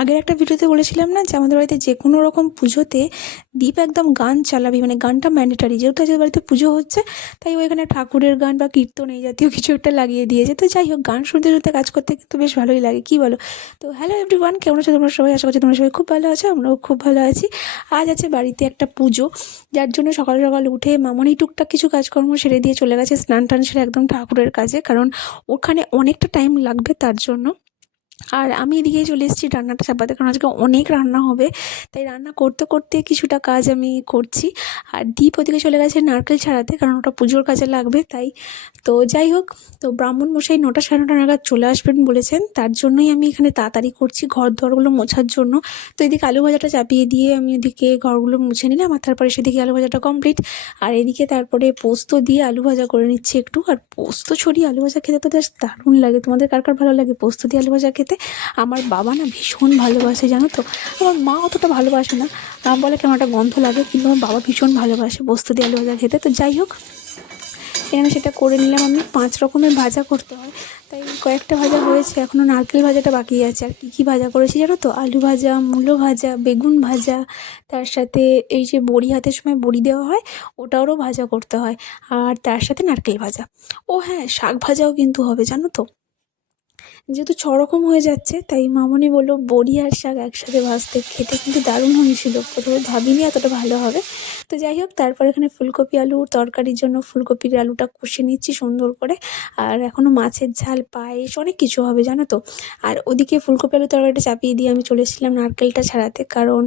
আগের একটা ভিডিওতে বলেছিলাম না যে আমাদের বাড়িতে যে কোনো রকম পুজোতে দীপ একদম গান চালাবি, মানে গানটা ম্যান্ডেটারি, যেহেতু আজকে বাড়িতে পুজো হচ্ছে তাই ওইখানে ঠাকুরের গান বা কীর্তন এই জাতীয় কিছু একটা লাগিয়ে দিয়েছে। তো যাই হোক, গান শুনতে শুনতে কাজ করতে কিন্তু বেশ ভালোই লাগে, কী বলো? তো হ্যালো এভরিওয়ান, কেমন আছো তোমরা সবাই? আশা করছি তোমরা সবাই খুব ভালো আছো, আমরাও খুব ভালো আছি। আজ আছে বাড়িতে একটা পুজো, যার জন্য সকাল সকাল উঠে মামনি টুকটাক কিছু কাজকর্ম সেরে দিয়ে চলে গেছে স্নান টান সেরে একদম ঠাকুরের কাজে, কারণ ওখানে অনেকটা টাইম লাগবে তার জন্য। আর আমি এদিকে চলে এসেছি রান্নাটা চাপাতে, কারণ আজকে অনেক রান্না হবে, তাই রান্না করতে করতে কিছুটা কাজ আমি করছি। আর দীপ ওদিকে চলে গেছে নারকেল ছাড়াতে, কারণ ওটা পুজোর কাজে লাগবে তাই। তো যাই হোক, তো ব্রাহ্মণ মশাই 9টা সাড়ে 9টা নাগাদ চলে আসবেন বলেছেন, তার জন্যই আমি এখানে তাড়াতাড়ি করছি ঘর দরগুলো মোছার জন্য। তো এদিকে আলু ভাজাটা চাপিয়ে দিয়ে আমি ওদিকে ঘরগুলো মুছে নিলাম, আর তারপরে সেদিকে আলু ভাজাটা কমপ্লিট। আর এদিকে তারপরে পোস্ত দিয়ে আলু ভাজা করে নিচ্ছি একটু। আর পোস্ত ছড়িয়ে আলু ভাজা খেতে তো বেশ দারুণ লাগে। তোমাদের কার কার ভালো লাগে পোস্ত দিয়ে আলু ভাজা খেতে? আমার বাবা না ভীষণ ভালোবাসে, জানো তো। আমার মা অতটা ভালোবাসে না, বলে কেমন একটা গন্ধ লাগে, কিন্তু আমার বাবা ভীষণ ভালোবাসে পোস্ত দিয়ে আলু ভাজা খেতে। তো যাই হোক, এখানে সেটা করে নিলাম। আমি 5 রকমের ভাজা করতে হয়, তাই কয়েকটা ভাজা হয়েছে, এখনও নারকেল ভাজাটা বাকি আছে। আর কী ভাজা করেছি জানো তো? আলু ভাজা, মূলো ভাজা, বেগুন ভাজা, তার সাথে এই যে বড়ি হাতের সময় বড়ি দেওয়া হয় ওটারও ভাজা করতে হয়, আর তার সাথে নারকেল ভাজা। ও হ্যাঁ, শাক ভাজাও কিন্তু হবে, জানো তো। যেহেতু 6 রকম হয়ে যাচ্ছে, তাই মামনি বলল বড়ি আর শাক একসাথে ভাজতে, খেতে কিন্তু দারুণ হয়েছিল। প্রথমে ভাবিনি এতটা ভালো হবে। তো যাই হোক, তারপর এখানে ফুলকপি আলুর তরকারির জন্য ফুলকপির আলুটা কষে নিচ্ছি সুন্দর করে। আর এখনও মাছের ঝাল, পায়েস, অনেক কিছু হবে, জানো তো। আর ওদিকে ফুলকপি আলুর তরকারিটা চাপিয়ে দিয়ে আমি চলে এসেছিলাম নারকেলটা ছাড়াতে, কারণ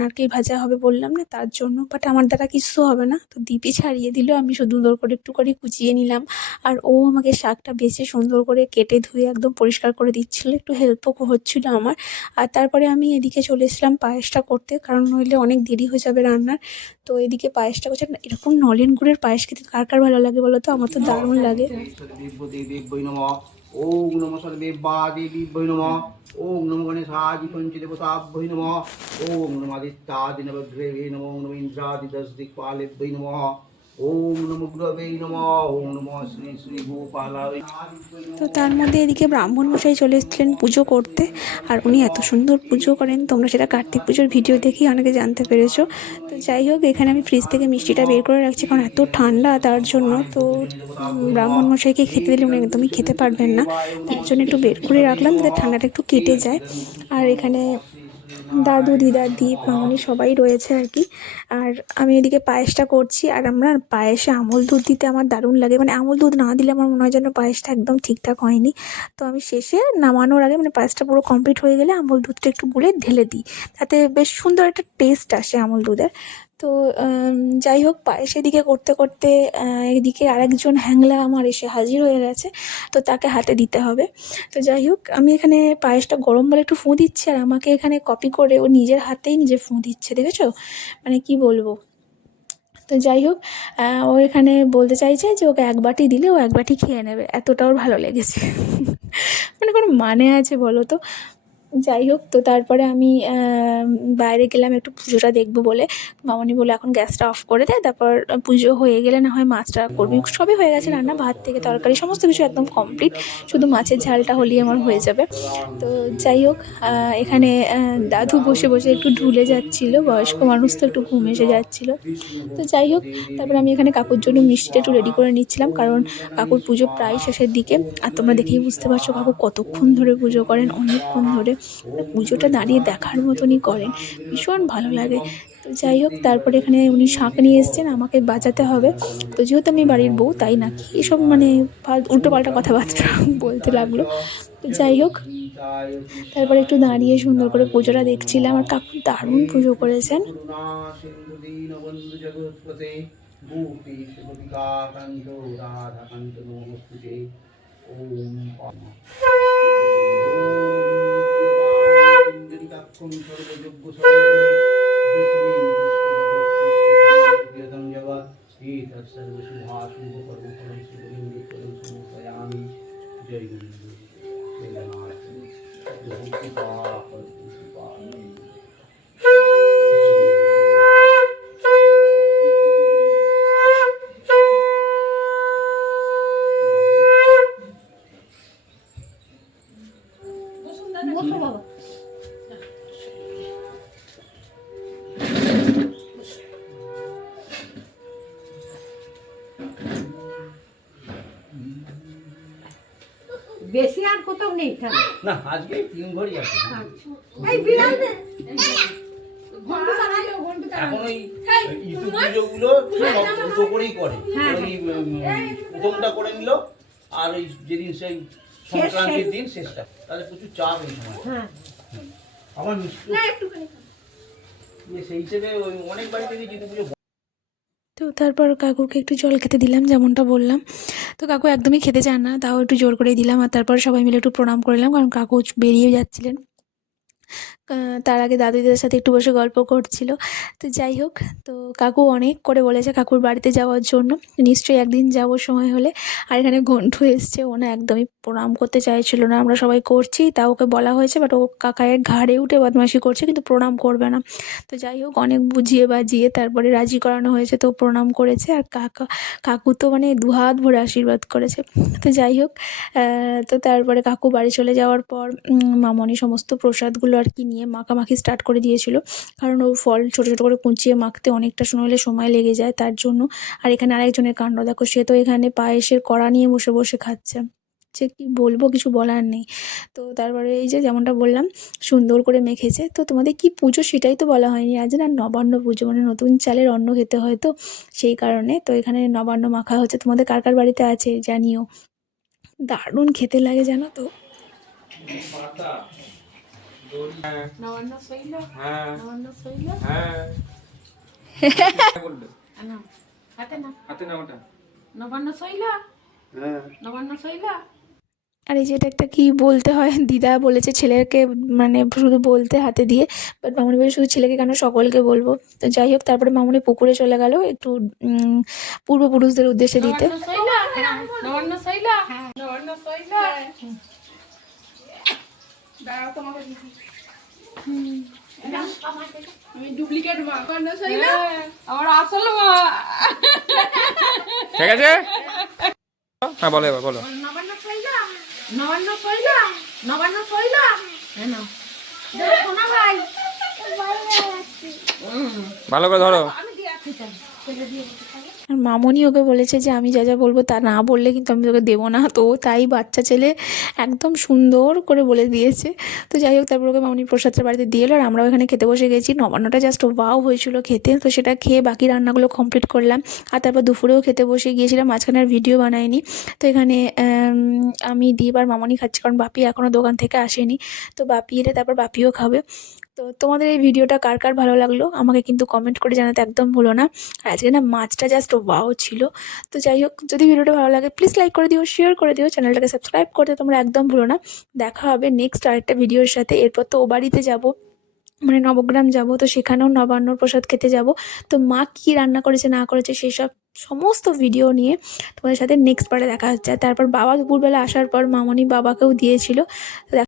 নারকেল ভাজা হবে বললাম না, তার জন্য। বাট আমার দ্বারা কিছু হবে না, তো দীপই ছাড়িয়ে দিল, আমি সুন্দর করে একটু করে কুচিয়ে নিলাম। আর ও আমাকে শাকটা বেছে সুন্দর করে কেটে ধুয়ে একদম পরিষ্কার করে দিচ্ছিল, একটু হেল্পও হচ্ছিল আমার। আর তারপরে আমি এদিকে চলে এসেছিলাম পায়েসটা করতে, কারণ নইলে অনেক দেরি হয়ে যাবে রান্নার। তো এদিকে পায়েসটা করছে। এরকম নলেন গুড়ের পায়েস খেতে কার কার ভালো লাগে বলো তো? আমার তো দারুণ লাগে। ওম নমঃ সর্বেবাদেবীভ্যো নমঃ। ওম নমো গণেশাদি পঞ্চদেবতাভ্যো নমঃ। ওম নমঃ আদিত্যাদি নবগ্রহে নমঃ। ওম নমঃ ইন্দ্রাদি দশদিক্পালেভ্যো নমঃ। ওম নমো গুরবে নমঃ। ওম নমঃ শ্রী শ্রী গোপালায়। তো তার মধ্যে এদিকে ব্রাহ্মণ মশাই চলে এসেছিলেন পুজো করতে। আর উনি এত সুন্দর পুজো করেন, তোমরা সেটা কার্তিক পুজোর ভিডিও দেখেই অনেকে জানতে পেরেছো। তো যাই হোক, এখানে আমি ফ্রিজ থেকে মিষ্টিটা বের করে রাখছি, কারণ এত ঠান্ডা তার জন্য। তো ব্রাহ্মণ মশাইকে খেতে দিলে উনি একদমই খেতে পারবেন না, তার জন্য একটু বের করে রাখলাম যাতে ঠান্ডাটা একটু কেটে যায়। আর এখানে দাদু, দিদা, দীপ, মামনি সবাই রয়েছে আর কি। আর আমি এদিকে পায়েসটা করছি। আর আমরা পায়েসে আমল দুধ দিতে আমার দারুণ লাগে, মানে আমল দুধ না দিলে আমার মনে হয় যেন পায়েসটা একদম ঠিকঠাক হয়নি। তো আমি শেষে নামানোর আগে, মানে পায়েসটা পুরো কমপ্লিট হয়ে গেলে আমল দুধটা একটু গুলে ঢেলে দিই, তাতে বেশ সুন্দর একটা টেস্ট আসে আমল দুধের। তো যাই হোক, পায়েস এদিকে করতে করতে এদিকে আরেকজন হ্যাংলা আমার এসে হাজির হয়ে গেছে, তো তাকে হাতে দিতে হবে। তো যাই হোক, আমি এখানে পায়েসটা গরম বলে একটু ফুঁ দিচ্ছি, আর আমাকে এখানে কপি করে ও নিজের হাতেই নিজে ফুঁ দিচ্ছে, দেখেছো? মানে কি বলবো। তো যাই হোক, ও এখানে বলতে চাইছে যে ওকে এক বাটি দিলে ও এক বাটি খেয়ে নেবে, এতটা ওর ভালো লেগেছে। মানে কোনো মানে আছে বলো তো? যাই হোক, তো তারপরে আমি বাইরে গেলাম একটু পুজোটা দেখবো বলে। মামনি বললো এখন গ্যাসটা অফ করে দে, তারপর পুজো হয়ে গেলে না হয় মাছটা করবি। সবই হয়ে গেছে রান্না, ভাত থেকে তরকারি সমস্ত কিছু একদম কমপ্লিট, শুধু মাছের ঝালটা হলেই আমার হয়ে যাবে। তো যাই হোক, এখানে দাদু বসে বসে একটু ঢুলে যাচ্ছিলো, বয়স্ক মানুষ তো একটু ঘুম এসে যাচ্ছিলো। তো যাই হোক, তারপরে আমি এখানে কাকুর জন্য মিষ্টিটা একটু রেডি করে নিচ্ছিলাম, কারণ কাকুর পুজো প্রায় শেষের দিকে। আর তোমরা দেখেই বুঝতে পারছো কাকু কতক্ষণ ধরে পুজো করেন, অনেকক্ষণ ধরে। মানে পুজোটা দাঁড়িয়ে দেখার মতনই করেন, ভীষণ ভালো লাগে। তো যাই হোক, তারপরে এখানে উনি শাঁখ নিয়ে এসছেন, আমাকে বাজাতে হবে। তো যেহেতু আমি বাড়ির বউ, তাই নাকি এসব মানে উল্টোপাল্টা কথাবার্তা বলতে লাগলো। তো যাই হোক, তারপরে একটু দাঁড়িয়ে সুন্দর করে পুজোটা দেখছিলাম, আর কাকু দারুণ পুজো করেছেন। जय गुरु বেশি আর কোথাও নেই তাহলে। না আজকে 3 ঘরই আছে। এই বিড়াল রে, ঘন্টু তাড়ালো, ঘন্টু এখন তাড়ালো। ওই ইতু পুজোগুলো সব দুটো করেই করে। ওই প্রথমটা করে নিল, আর ওই যেদিন সেই সংক্রান্তির দিন শেষটা, তাহলে প্রচুর চাপ এই সময়। হ্যাঁ, আমার মিষ্টি সেই হিসেবে ওই অনেক বাড়ি থেকে ইতু পুজো। তো তারপর কাকুকে একটু জল খেতে দিলাম, যেমনটা বললাম। তো কাকু একদমই খেতে চান না, তাও একটু জোর করেই দিলাম। আর তারপর সবাই মিলে একটু প্রণাম করলাম, কারণ কাকু বেরিয়ে যাচ্ছিলেন। তার আগে দাদু দিদার সাথে একটু বসে গল্প করছিল। তো যাই হোক, তো কাকু অনেক করে বলেছে কাকুর বাড়িতে যাওয়ার জন্য, নিশ্চয়ই একদিন যাব সময় হলে। আর এখানে ঘন্টু এসছে, ও না একদমই প্রণাম করতে চাইছিল না। আমরা সবাই করছি, তা ওকে বলা হয়েছে, বাট ও কাকায়ের ঘাড়ে উঠে বদমাশি করছে, কিন্তু প্রণাম করবে না। তো যাই হোক, অনেক বুঝিয়ে বাজিয়ে তারপরে রাজি করানো হয়েছে, তো প্রণাম করেছে। আর কাকু তো মানে দুহাত ভরে আশীর্বাদ করেছে। তো যাই হোক, তো তারপরে কাকু বাড়ি চলে যাওয়ার পর মামনি সমস্ত প্রসাদগুলো আর কি নিয়ে মাখামাখি স্টার্ট করে দিয়েছিল, কারণ ও ফল ছোটো ছোটো করে কুচিয়ে মাখতে অনেকটা সময় লেগে যায় তার জন্য। আর এখানে আরেকজনের কাণ্ড দেখো, সে তো এখানে পায়েসের কড়া নিয়ে বসে বসে খাচ্ছে, যে কি বলবো, কিছু বলার নেই। তো তারপরে এই যে যেমনটা বললাম, সুন্দর করে মেখেছে। তো তোমাদের কি পুজো সেটাই তো বলা হয়নি, আজ না নবান্ন পুজো, মানে নতুন চালের অন্ন খেতে হয়, তো সেই কারণে তো এখানে নবান্ন মাখা হচ্ছে। তোমাদের কার কার বাড়িতে আছে জানিও, দারুণ খেতে লাগে জানো তো। নবান্ন শৈল, হ্যাঁ নবান্ন শৈল। হ্যাঁ বলবে না, হাতে না, হাতে না ওটা নবান্ন শৈল, নবান্ন শৈল। আর এই যে এটা একটা কি বলতে হয়, দিদা বলেছে ছেলেকে মানে শুধু বলতে হাতে দিয়ে, বাট মামনি বলে শুধু ছেলেকে কেন, সকলকে বলবো। তো যাই হোক, তারপরে মামনি পুকুরে চলে গেল একটু পূর্বপুরুষদের উদ্দেশ্যে দিতে। নবান্ন শৈল, নবান্ন শৈল, নবান্ন শৈল। দাঁড়াও তোমাকে দিচ্ছি। আমি ডুপ্লিকেট মা, নবান্ন শৈল আমার আসল মা। ঠিক আছে হ্যাঁ বলো এবার বলো নবান্ন শৈল, নবান্ন শৈল, নবান্ন শৈল। হ্যাঁ না, দেখো না ভাই, ভালো করে ধরো আমি দিয়ে আসছি তাহলে, ছেলে দিয়ে বসে থাকো। আর মামনি ওকে বলেছে যে আমি যা যা বলবো তা না বললে কিন্তু আমি তোকে দেবো না। তো ও তাই বাচ্চা ছেলে একদম সুন্দর করে বলে দিয়েছে। তো যাই হোক, তারপর ওকে মামনি প্রসাদটা বাড়িতে দিয়ে এলো, আর আমরাও এখানে খেতে বসে গেছি। নবান্নটা জাস্ট ওয়াও হয়েছিল খেতে, তো সেটা খেয়ে বাকি রান্নাগুলো কমপ্লিট করলাম। আর তারপর দুপুরেও খেতে বসে গিয়েছিলাম, মাঝখানে আর ভিডিও বানাইনি। তো এখানে আমি দীপ আর মামনি খাচ্ছি, কারণ বাপি এখনও দোকান থেকে আসেনি। তো বাপি এলে তারপর বাপিও খাবে। তো তোমাদের এই ভিডিওটা কার কার ভালো লাগলো আমাকে কিন্তু কমেন্ট করে জানাতে একদম ভুলো না। আর আজকে না মাছটা জাস্ট ওয়াও ছিল। তো যাই হোক, যদি ভিডিওটা ভালো লাগে প্লিজ লাইক করে দিও, শেয়ার করে দিও, চ্যানেলটাকে সাবস্ক্রাইব করতে তোমরা একদম ভুলো না। দেখা হবে নেক্সট আরেকটা ভিডিওর সাথে। এরপর তো ও বাড়িতে যাবো, মানে নবগ্রাম যাব, তো সেখানেও নবান্নর প্রসাদ খেতে যাব। তো মা কী রান্না করেছে না করেছে সেই সব সমস্ত ভিডিও নিয়ে তোমাদের সাথে নেক্সট পার্টে দেখা হচ্ছে। আর তারপর বাবা দুপুরবেলা আসার পর মামনি বাবাকেও দিয়েছিল। তো